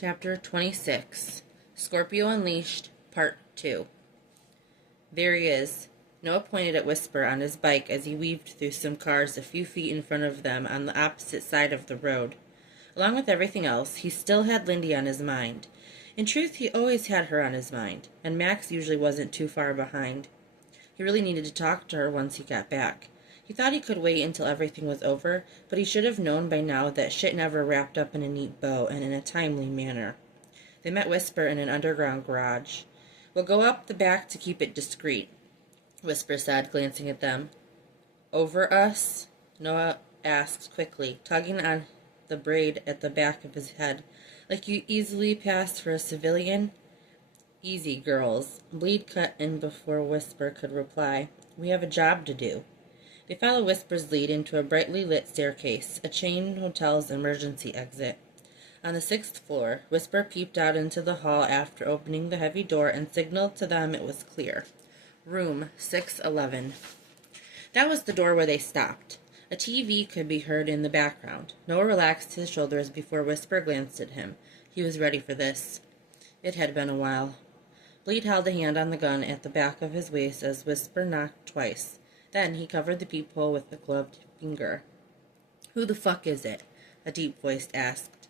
Chapter 26, Scorpio Unleashed, Part 2. There he is. Noah pointed at Whisper on his bike as he weaved through some cars a few feet in front of them on the opposite side of the road. Along with everything else, he still had Lindy on his mind. In truth, he always had her on his mind, and Max usually wasn't too far behind. He really needed to talk to her once he got back. He thought he could wait until everything was over, but he should have known by now that shit never wrapped up in a neat bow and in a timely manner. They met Whisper in an underground garage. "We'll go up the back to keep it discreet," Whisper said, glancing at them. "Over us?" Noah asked quickly, tugging on the braid at the back of his head. "Like you easily passed for a civilian?" "Easy, girls." Bleed cut in before Whisper could reply. "We have a job to do." They followed Whisper's lead into a brightly lit staircase, a chain hotel's emergency exit. On the 6th floor, Whisper peeped out into the hall after opening the heavy door and signaled to them it was clear. Room 611. That was the door where they stopped. A TV could be heard in the background. Noah relaxed his shoulders before Whisper glanced at him. He was ready for this. It had been a while. Bleed held a hand on the gun at the back of his waist as Whisper knocked twice. Then he covered the peephole with a gloved finger. "Who the fuck is it?" a deep voice asked.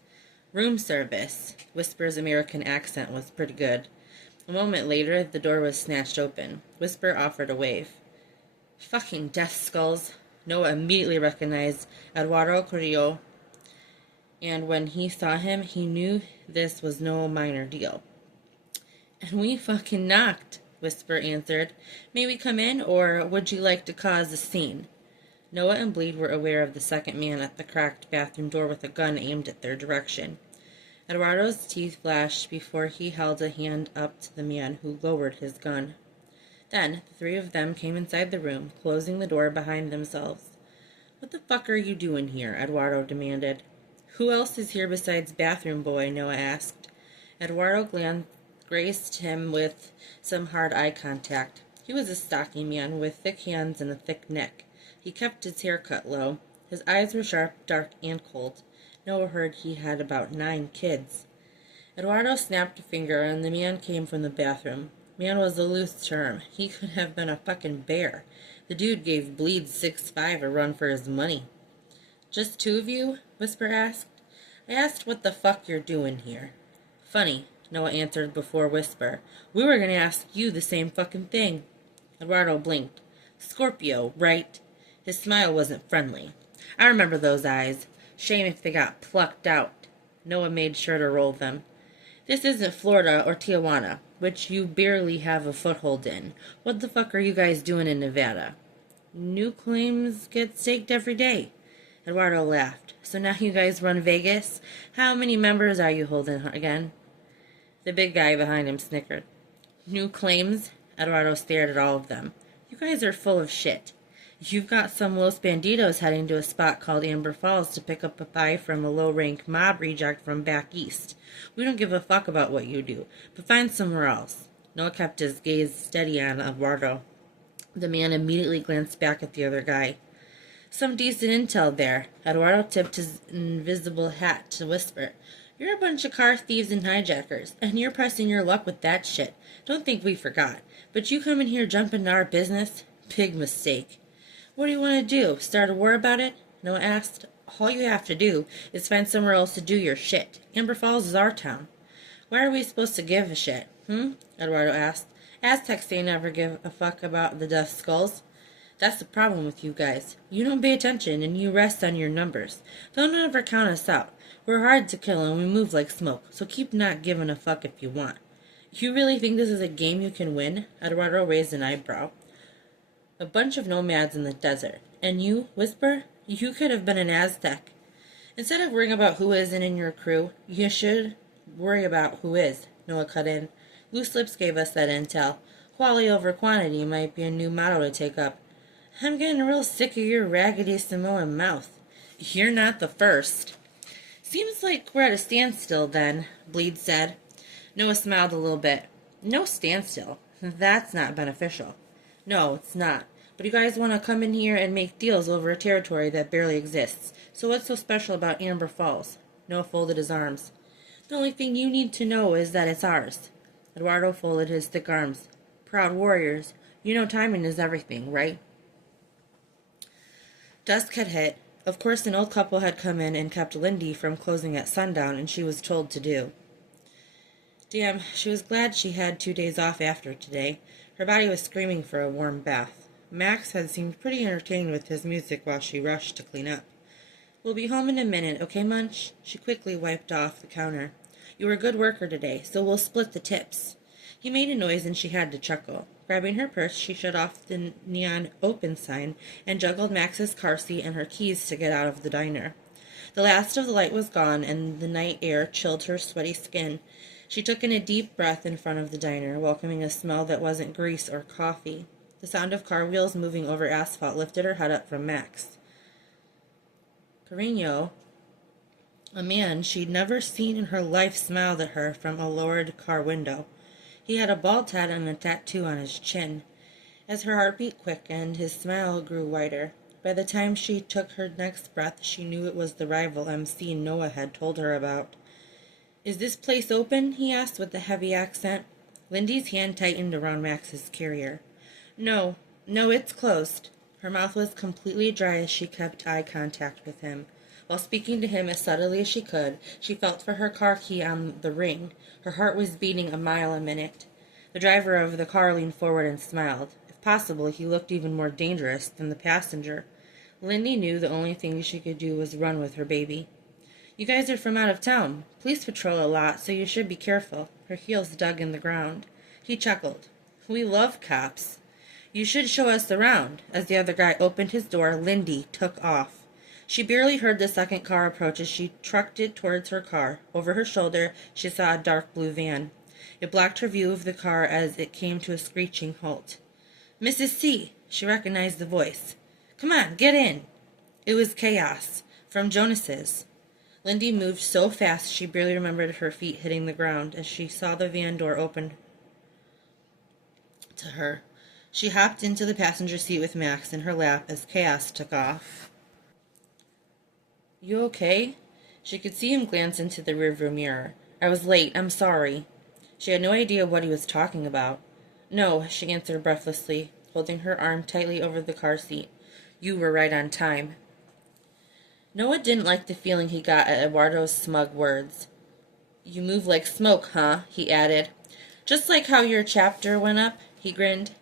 "Room service." Whisper's American accent was pretty good. A moment later, the door was snatched open. Whisper offered a wave. "Fucking death skulls." Noah immediately recognized Eduardo Carrillo, and when he saw him, he knew this was no minor deal. "And we fucking knocked," Whisper answered. "May we come in, or would you like to cause a scene?" Noah and Bleed were aware of the second man at the cracked bathroom door with a gun aimed at their direction. Eduardo's teeth flashed before he held a hand up to the man, who lowered his gun. Then the three of them came inside the room, closing the door behind themselves. "What the fuck are you doing here?" Eduardo demanded. "Who else is here besides bathroom boy?" Noah asked. Eduardo graced him with some hard eye contact. He was a stocky man with thick hands and a thick neck. He kept his hair cut low. His eyes were sharp, dark, and cold. Noah heard he had about 9 kids. Eduardo snapped a finger, and the man came from the bathroom. Man was a loose term. He could have been a fucking bear. The dude gave Bleed 6'5" a run for his money. "Just 2 of you?" Whisper asked. "I asked what the fuck you're doing here." "Funny," Noah answered before Whisper. "We were going to ask you the same fucking thing." Eduardo blinked. "Scorpio, right?" His smile wasn't friendly. "I remember those eyes. Shame if they got plucked out." Noah made sure to roll them. "This isn't Florida or Tijuana, which you barely have a foothold in. What the fuck are you guys doing in Nevada?" "New claims get staked every day." Eduardo laughed. "So now you guys run Vegas? How many members are you holding again?" The big guy behind him snickered. "New claims?" Eduardo stared at all of them. "You guys are full of shit. You've got some Los Bandidos heading to a spot called Amber Falls to pick up a pie from a low-rank mob reject from back east. We don't give a fuck about what you do, but find somewhere else." Noah kept his gaze steady on Eduardo. The man immediately glanced back at the other guy. "Some decent intel there." Eduardo tipped his invisible hat to Whisper. "You're a bunch of car thieves and hijackers, and you're pressing your luck with that shit. Don't think we forgot. But you come in here jumping into our business? Big mistake." "What do you want to do? Start a war about it?" Noah asked. "All you have to do is find somewhere else to do your shit. Amber Falls is our town." "Why are we supposed to give a shit, Eduardo asked. "Aztecs they never give a fuck about the death skulls." "That's the problem with you guys. You don't pay attention, and you rest on your numbers. Don't ever count us out. We're hard to kill, and we move like smoke, so keep not giving a fuck if you want." "You really think this is a game you can win?" Eduardo raised an eyebrow. "A bunch of nomads in the desert. And you, Whisper? You could have been an Aztec." "Instead of worrying about who isn't in your crew, you should worry about who is," Noah cut in. "Loose lips gave us that intel. Quality over quantity might be a new motto to take up." "I'm getting real sick of your raggedy Samoan mouth." "You're not the first." "Seems like we're at a standstill then," Bleed said. Noah smiled a little bit. "No standstill. That's not beneficial." "No, it's not. But you guys want to come in here and make deals over a territory that barely exists. So what's so special about Amber Falls?" Noah folded his arms. The only thing you need to know is that it's ours. Eduardo folded his thick arms. Proud warriors. You know timing is everything, right? Dusk had hit. Of course, an old couple had come in and kept Lindy from closing at sundown, and she was told to do. Damn, she was glad she had 2 days off after today. Her body was screaming for a warm bath. Max had seemed pretty entertained with his music while she rushed to clean up. We'll be home in a minute, okay, Munch? She quickly wiped off the counter. You were a good worker today, so we'll split the tips. He made a noise and she had to chuckle. Grabbing her purse, she shut off the neon open sign and juggled Max's car seat and her keys to get out of the diner. The last of the light was gone and the night air chilled her sweaty skin. She took in a deep breath in front of the diner, welcoming a smell that wasn't grease or coffee. The sound of car wheels moving over asphalt lifted her head up from Max. Carino, a man she'd never seen in her life, smiled at her from a lowered car window. He had a bald head and a tattoo on his chin. As her heartbeat quickened, his smile grew wider. By the time she took her next breath, she knew it was the rival MC Noah had told her about. Is this place open? He asked with a heavy accent. Lindy's hand tightened around Max's carrier. No, it's closed. Her mouth was completely dry as she kept eye contact with him. While speaking to him as subtly as she could, she felt for her car key on the ring. Her heart was beating a mile a minute. The driver of the car leaned forward and smiled. If possible, he looked even more dangerous than the passenger. Lindy knew the only thing she could do was run with her baby. You guys are from out of town. Police patrol a lot, so you should be careful. Her heels dug in the ground. He chuckled. We love cops. You should show us around. As the other guy opened his door, Lindy took off. She barely heard the second car approach as she trucked it towards her car. Over her shoulder, she saw a dark blue van. It blocked her view of the car as it came to a screeching halt. Mrs. C. She recognized the voice. Come on, get in. It was Chaos, from Jonas's. Lindy moved so fast she barely remembered her feet hitting the ground as she saw the van door open to her. She hopped into the passenger seat with Max in her lap as Chaos took off. You okay? She could see him glance into the rearview mirror. I was late. I'm sorry. She had no idea what he was talking about. No, she answered breathlessly, holding her arm tightly over the car seat. You were right on time. Noah didn't like the feeling he got at Eduardo's smug words. You move like smoke, huh? He added. Just like how your chapter went up, he grinned.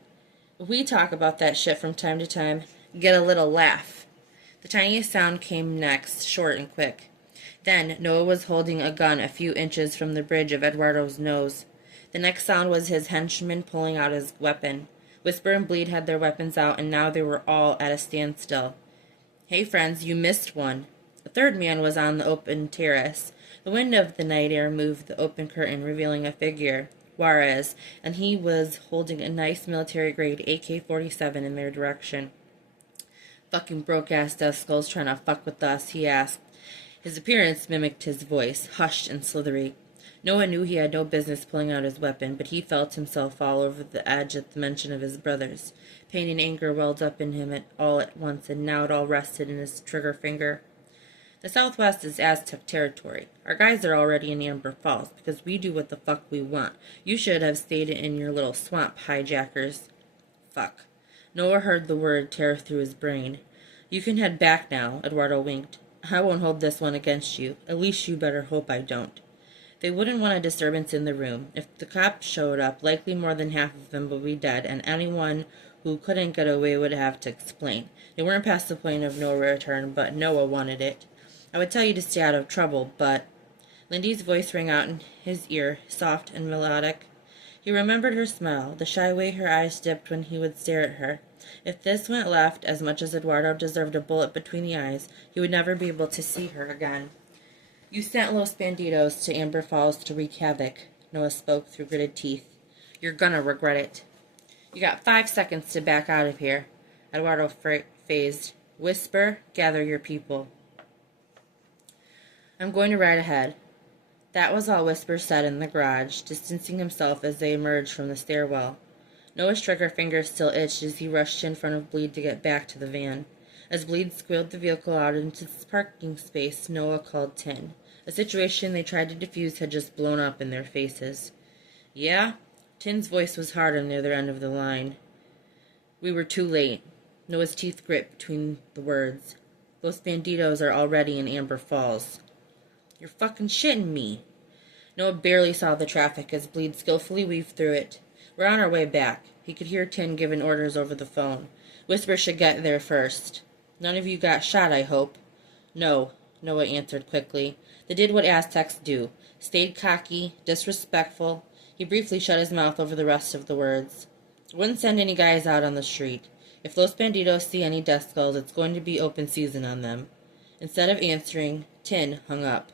We talk about that shit from time to time. Get a little laugh. The tiniest sound came next, short and quick. Then Noah was holding a gun a few inches from the bridge of Eduardo's nose. The next sound was his henchman pulling out his weapon. Whisper and Bleed had their weapons out, and now they were all at a standstill. Hey, friends, you missed one. A third man was on the open terrace. The wind of the night air moved the open curtain, revealing a figure, Juarez, and he was holding a nice military-grade AK-47 in their direction. Fucking broke-ass Death Skull's trying to fuck with us, he asked. His appearance mimicked his voice, hushed and slithery. Noah knew he had no business pulling out his weapon, but he felt himself fall over the edge at the mention of his brothers. Pain and anger welled up in him all at once, and now it all rested in his trigger finger. The Southwest is Aztec territory. Our guys are already in Amber Falls, because we do what the fuck we want. You should have stayed in your little swamp, hijackers. Fuck. Noah heard the word tear through his brain. You can head back now, Eduardo winked. I won't hold this one against you. At least you better hope I don't. They wouldn't want a disturbance in the room. If the cops showed up, likely more than half of them would be dead, and anyone who couldn't get away would have to explain. They weren't past the point of no return, but Noah wanted it. I would tell you to stay out of trouble, but... Lindy's voice rang out in his ear, soft and melodic. He remembered her smile, the shy way her eyes dipped when he would stare at her. If this went left, as much as Eduardo deserved a bullet between the eyes, he would never be able to see her again. You sent Los Bandidos to Amber Falls to wreak havoc, Noah spoke through gritted teeth. You're gonna regret it. You got 5 seconds to back out of here, Eduardo phased. Whisper, gather your people. I'm going to ride ahead. That was all Whisper said in the garage, distancing himself as they emerged from the stairwell. Noah's trigger finger still itched as he rushed in front of Bleed to get back to the van. As Bleed squealed the vehicle out into its parking space, Noah called Tin. A situation they tried to defuse had just blown up in their faces. Yeah? Tin's voice was hard on the other end of the line. We were too late. Noah's teeth grit between the words. Los Bandidos are already in Amber Falls. You're fucking shitting me. Noah barely saw the traffic as Bleed skillfully weaved through it. We're on our way back. He could hear Tin giving orders over the phone. Whisper should get there first. None of you got shot, I hope. No, Noah answered quickly. They did what Aztecs do. Stayed cocky, disrespectful. He briefly shut his mouth over the rest of the words. Wouldn't send any guys out on the street. If Los Bandidos see any death skulls, it's going to be open season on them. Instead of answering, Tin hung up.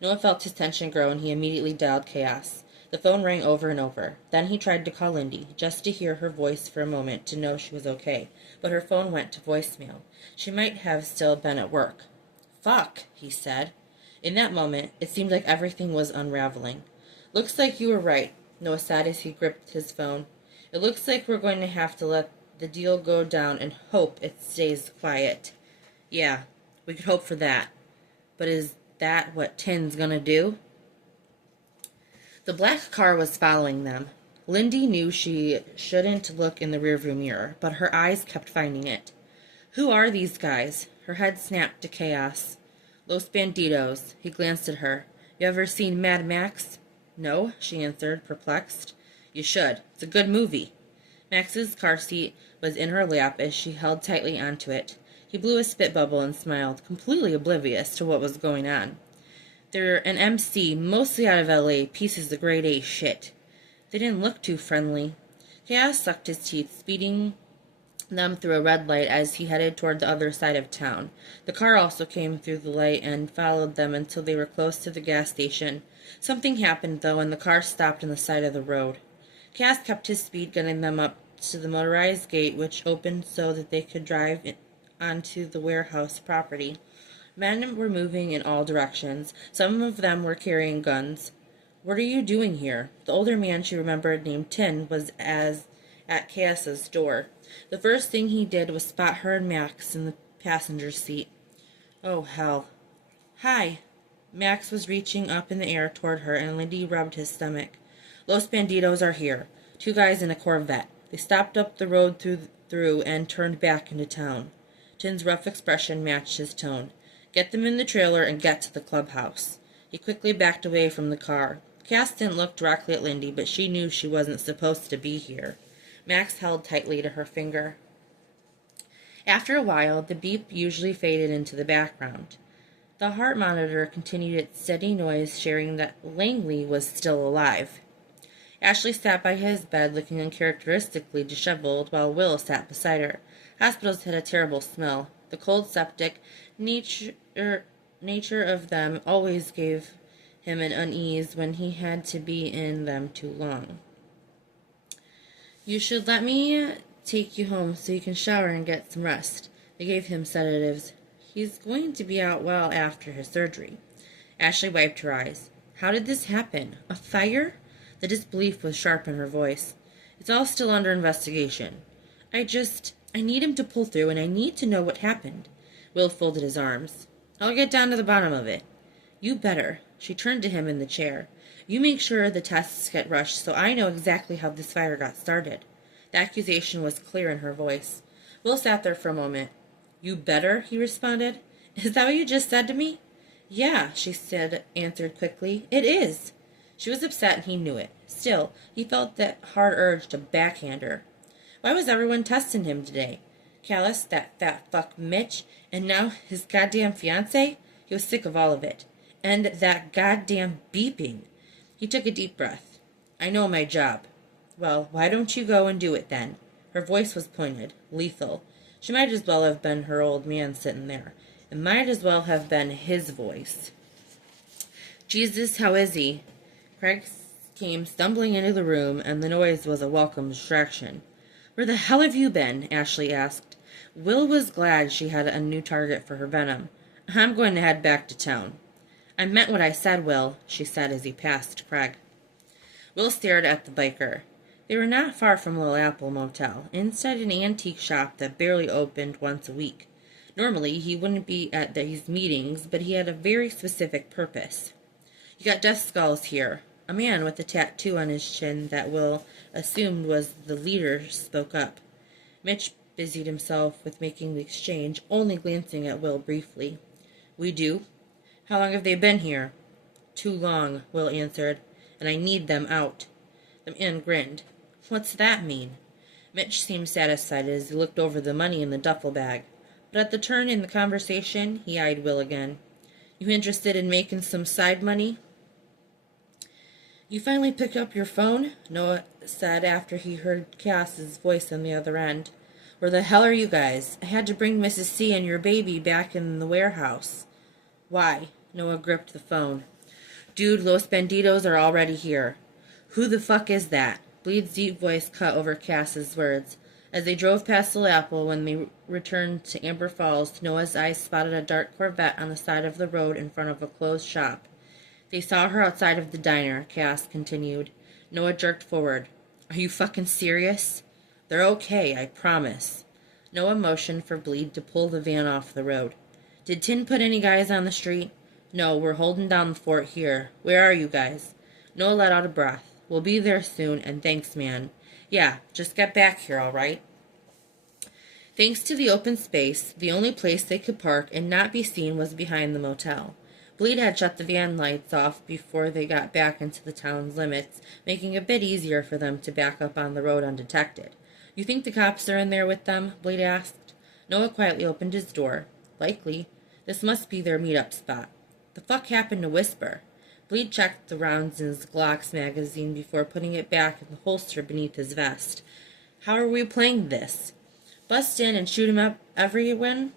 Noah felt his tension grow and he immediately dialed Chaos. The phone rang over and over. Then he tried to call Lindy, just to hear her voice for a moment to know she was okay. But her phone went to voicemail. She might have still been at work. Fuck, he said. In that moment, it seemed like everything was unraveling. Looks like you were right, Noah said as he gripped his phone. It looks like we're going to have to let the deal go down and hope it stays quiet. Yeah, we could hope for that. But is that what Tin's gonna do? The black car was following them. Lindy knew she shouldn't look in the rearview mirror, but her eyes kept finding it. Who are these guys? Her head snapped to Chaos. Los Bandidos. He glanced at her. You ever seen Mad Max? No, she answered, perplexed. You should. It's a good movie. Max's car seat was in her lap as she held tightly onto it. He blew a spit bubble and smiled, completely oblivious to what was going on. They're an MC, mostly out of L.A., pieces of grade A shit. They didn't look too friendly. Chaos sucked his teeth, speeding them through a red light as he headed toward the other side of town. The car also came through the light and followed them until they were close to the gas station. Something happened, though, and the car stopped on the side of the road. Chaos kept his speed, getting them up to the motorized gate, which opened so that they could drive onto the warehouse property. Men were moving in all directions. Some of them were carrying guns. What are you doing here? The older man she remembered, named Tin, was at Chaos's door. The first thing he did was spot her and Max in the passenger seat. Oh, hell. Hi. Max was reaching up in the air toward her, and Lindy rubbed his stomach. Los Bandidos are here. 2 guys in a Corvette. They stopped up the road through and turned back into town. Tin's rough expression matched his tone. Get them in the trailer and get to the clubhouse. He quickly backed away from the car. Cass didn't look directly at Lindy, but she knew she wasn't supposed to be here. Max held tightly to her finger. After a while, the beep usually faded into the background. The heart monitor continued its steady noise, sharing that Langley was still alive. Ashley sat by his bed, looking uncharacteristically disheveled, while Will sat beside her. Hospitals had a terrible smell. The cold, septic nature of them always gave him an unease when he had to be in them too long. You should let me take you home so you can shower and get some rest. They gave him sedatives. He's going to be out well after his surgery. Ashley wiped her eyes. How did this happen? A fire? The disbelief was sharp in her voice. It's all still under investigation. I need him to pull through, and I need to know what happened. Will folded his arms. I'll get down to the bottom of it. You better. She turned to him in the chair. You make sure the tests get rushed so I know exactly how this fire got started. The accusation was clear in her voice. Will sat there for a moment. You better, he responded. Is that what you just said to me? Yeah, she answered quickly. It is. She was upset and he knew it. Still, he felt that hard urge to backhand her. Why was everyone testing him today? Callis, that fat fuck Mitch, and now his goddamn fiancé? He was sick of all of it. And that goddamn beeping. He took a deep breath. I know my job. Well, why don't you go and do it then? Her voice was pointed, lethal. She might as well have been her old man sitting there. It might as well have been his voice. Jesus, how is he? Craig came stumbling into the room, and the noise was a welcome distraction. Where the hell have you been? Ashley asked. Will was glad she had a new target for her venom. I'm going to head back to town. I meant what I said, Will, she said as he passed Craig. Will stared at the biker. They were not far from Little Apple Motel, inside an antique shop that barely opened once a week. Normally, he wouldn't be at these meetings, but he had a very specific purpose. You got death skulls here. A man with a tattoo on his chin that Will assumed was the leader spoke up. Mitch busied himself with making the exchange, only glancing at Will briefly. We do? How long have they been here? Too long, Will answered, and I need them out. The man grinned. What's that mean? Mitch seemed satisfied as he looked over the money in the duffel bag, but at the turn in the conversation, he eyed Will again. You interested in making some side money? You finally pick up your phone? Noah said after he heard Cass's voice on the other end. Where the hell are you guys? I had to bring Mrs. C and your baby back in the warehouse. Why? Noah gripped the phone. Dude, Los Bandidos are already here. Who the fuck is that? Bleed's deep voice cut over Cass's words. As they drove past the Apple when they returned to Amber Falls, Noah's eyes spotted a dark Corvette on the side of the road in front of a closed shop. They saw her outside of the diner, Cass continued. Noah jerked forward. Are you fucking serious? They're okay, I promise. Noah motioned for Bleed to pull the van off the road. Did Tin put any guys on the street? No, we're holding down the fort here. Where are you guys? Noah let out a breath. We'll be there soon, and thanks, man. Yeah, just get back here, all right? Thanks to the open space, the only place they could park and not be seen was behind the motel. Bleed had shut the van lights off before they got back into the town's limits, making it a bit easier for them to back up on the road undetected. You think the cops are in there with them? Bleed asked. Noah quietly opened his door. Likely. This must be their meet-up spot. The fuck happened to Whisper? Bleed checked the rounds in his Glock's magazine before putting it back in the holster beneath his vest. How are we playing this? Bust in and shoot him up everyone?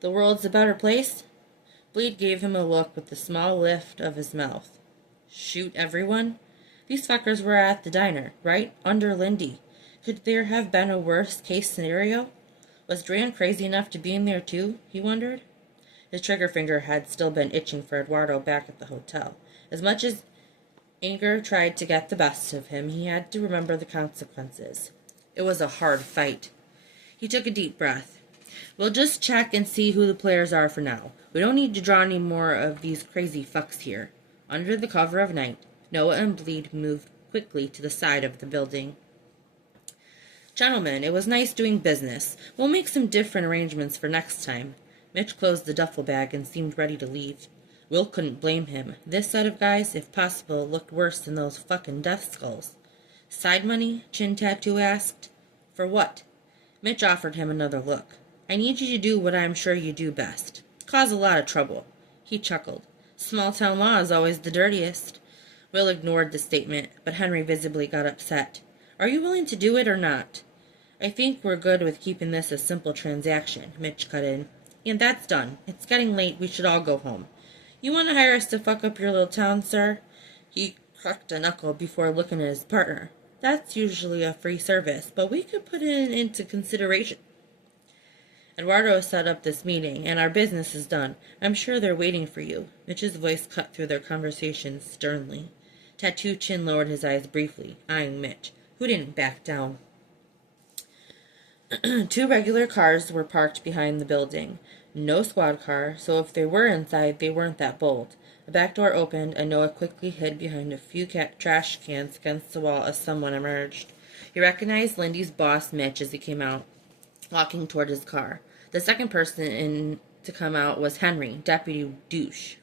The world's a better place? Bleed gave him a look with a small lift of his mouth. Shoot everyone? These fuckers were at the diner, right under Lindy. Could there have been a worst-case scenario? Was Dran crazy enough to be in there too? He wondered. His trigger finger had still been itching for Eduardo back at the hotel. As much as anger tried to get the best of him, he had to remember the consequences. It was a hard fight. He took a deep breath. We'll just check and see who the players are for now. We don't need to draw any more of these crazy fucks here. Under the cover of night, Noah and Bleed moved quickly to the side of the building. Gentlemen, it was nice doing business. We'll make some different arrangements for next time. Mitch closed the duffel bag and seemed ready to leave. Will couldn't blame him. This set of guys, if possible, looked worse than those fucking death skulls. Side money? Chin Tattoo asked. For what? Mitch offered him another look. I need you to do what I'm sure you do best. Cause a lot of trouble. He chuckled. Small-town law is always the dirtiest. Will ignored the statement, but Henry visibly got upset. Are you willing to do it or not? I think we're good with keeping this a simple transaction, Mitch cut in. And that's done. It's getting late. We should all go home. You want to hire us to fuck up your little town, sir? He cracked a knuckle before looking at his partner. That's usually a free service, but we could put it into consideration. Eduardo set up this meeting, and our business is done. I'm sure they're waiting for you. Mitch's voice cut through their conversation sternly. Tattoo Chin lowered his eyes briefly, eyeing Mitch, who didn't back down. 2 regular cars were parked behind the building. No squad car, so if they were inside, they weren't that bold. A back door opened, and Noah quickly hid behind a few trash cans against the wall as someone emerged. He recognized Lindy's boss, Mitch, as he came out, walking toward his car. The second person in to come out was Henry, Deputy Douche.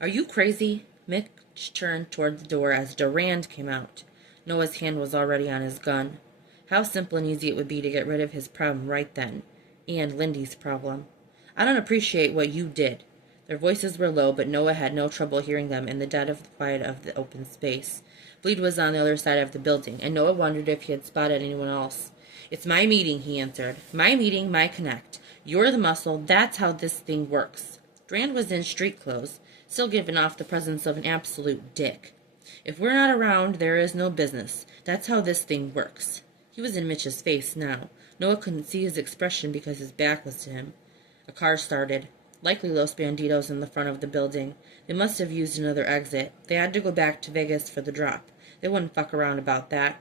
Are you crazy? Mitch turned toward the door as Durand came out. Noah's hand was already on his gun. How simple and easy it would be to get rid of his problem right then. And Lindy's problem. I don't appreciate what you did. Their voices were low, but Noah had no trouble hearing them in the dead of the quiet of the open space. Bleed was on the other side of the building, and Noah wondered if he had spotted anyone else. It's my meeting, he answered. My meeting, my connect. You're the muscle. That's how this thing works. Durand was in street clothes, still giving off the presence of an absolute dick. If we're not around, there is no business. That's how this thing works. He was in Mitch's face now. Noah couldn't see his expression because his back was to him. A car started. Likely Los Bandidos in the front of the building. They must have used another exit. They had to go back to Vegas for the drop. They wouldn't fuck around about that.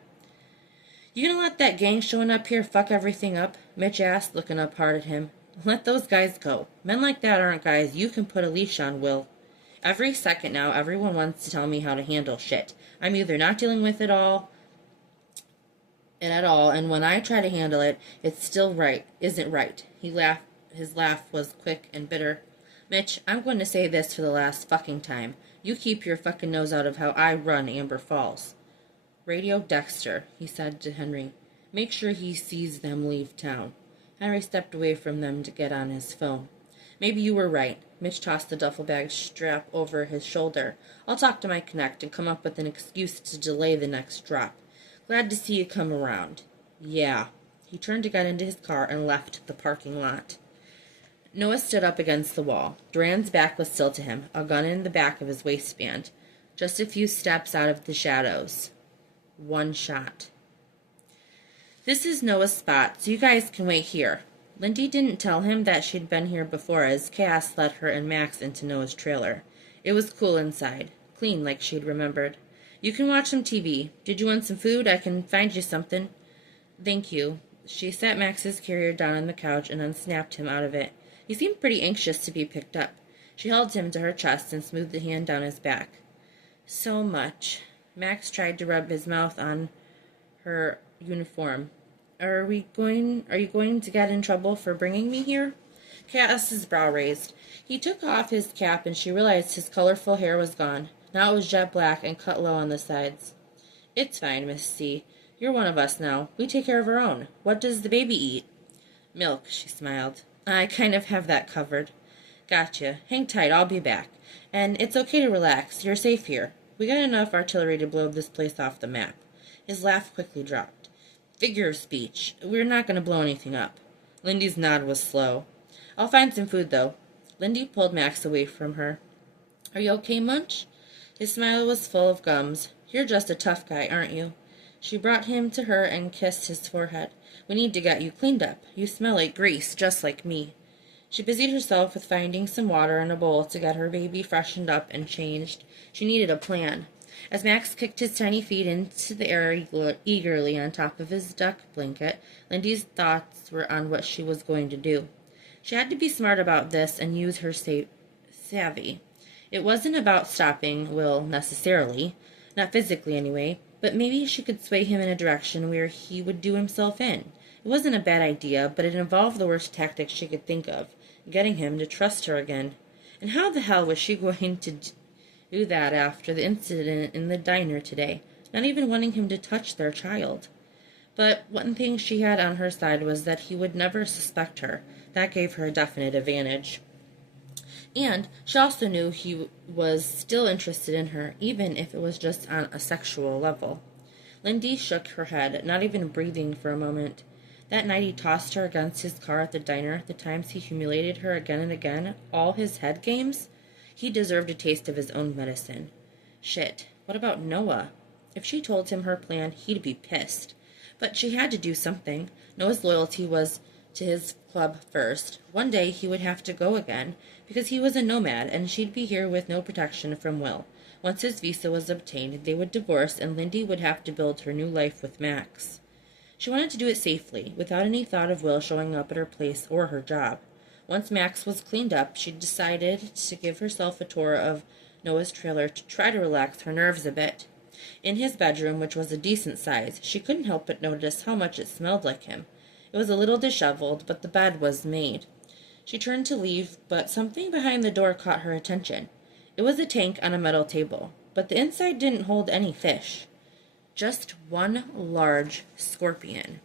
You gonna let that gang showing up here fuck everything up? Mitch asked, looking up hard at him. Let those guys go. Men like that aren't guys you can put a leash on, Will. Every second now, everyone wants to tell me how to handle shit. I'm either not dealing with it at all, and when I try to handle it, it's still isn't right. He laughed. His laugh was quick and bitter. Mitch, I'm going to say this for the last fucking time. You keep your fucking nose out of how I run Amber Falls. Radio Dexter, he said to Henry. Make sure he sees them leave town. Henry stepped away from them to get on his phone. Maybe you were right. Mitch tossed the duffel bag strap over his shoulder. I'll talk to my connect and come up with an excuse to delay the next drop. Glad to see you come around. Yeah. He turned to get into his car and left the parking lot. Noah stood up against the wall. Duran's back was still to him, a gun in the back of his waistband. Just a few steps out of the shadows. One shot. This is Noah's spot, so you guys can wait here. Lindy didn't tell him that she'd been here before as Cass led her and Max into Noah's trailer. It was cool inside, clean like she'd remembered. You can watch some TV. Did you want some food? I can find you something. Thank you. She set Max's carrier down on the couch and unsnapped him out of it. He seemed pretty anxious to be picked up. She held him to her chest and smoothed the hand down his back. So much. Max tried to rub his mouth on her uniform. Are you going to get in trouble for bringing me here? Cass's brow raised. He took off his cap and she realized his colorful hair was gone. Now it was jet black and cut low on the sides. It's fine, Miss C. You're one of us now. We take care of our own. What does the baby eat? Milk, she smiled. I kind of have that covered. Gotcha. Hang tight, I'll be back. And it's okay to relax. You're safe here. We got enough artillery to blow this place off the map. His laugh quickly dropped. Figure of speech. We're not going to blow anything up. Lindy's nod was slow. I'll find some food, though. Lindy pulled Max away from her. Are you okay, Munch? His smile was full of gums. You're just a tough guy, aren't you? She brought him to her and kissed his forehead. We need to get you cleaned up. You smell like grease, just like me. She busied herself with finding some water in a bowl to get her baby freshened up and changed. She needed a plan. As Max kicked his tiny feet into the air eagerly on top of his duck blanket, Lindy's thoughts were on what she was going to do. She had to be smart about this and use her savvy. It wasn't about stopping Will necessarily, not physically anyway, but maybe she could sway him in a direction where he would do himself in. It wasn't a bad idea, but it involved the worst tactic she could think of, getting him to trust her again. And how the hell was she going to do that after the incident in the diner today, not even wanting him to touch their child? But one thing she had on her side was that he would never suspect her. That gave her a definite advantage. And she also knew he was still interested in her, even if it was just on a sexual level. Lindy shook her head, not even breathing for a moment. That night he tossed her against his car at the diner, the times he humiliated her again and again, all his head games. He deserved a taste of his own medicine. Shit, what about Noah? If she told him her plan, he'd be pissed. But she had to do something. Noah's loyalty was to his club first. One day he would have to go again, because he was a nomad, and she'd be here with no protection from Will. Once his visa was obtained, they would divorce, and Lindy would have to build her new life with Max. She wanted to do it safely, without any thought of Will showing up at her place or her job. Once Max was cleaned up, she decided to give herself a tour of Noah's trailer to try to relax her nerves a bit. In his bedroom, which was a decent size, she couldn't help but notice how much it smelled like him. It was a little disheveled, but the bed was made. She turned to leave, but something behind the door caught her attention. It was a tank on a metal table, but the inside didn't hold any fish. Just one large scorpion.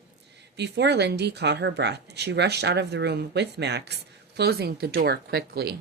Before Lindy caught her breath, she rushed out of the room with Max, closing the door quickly.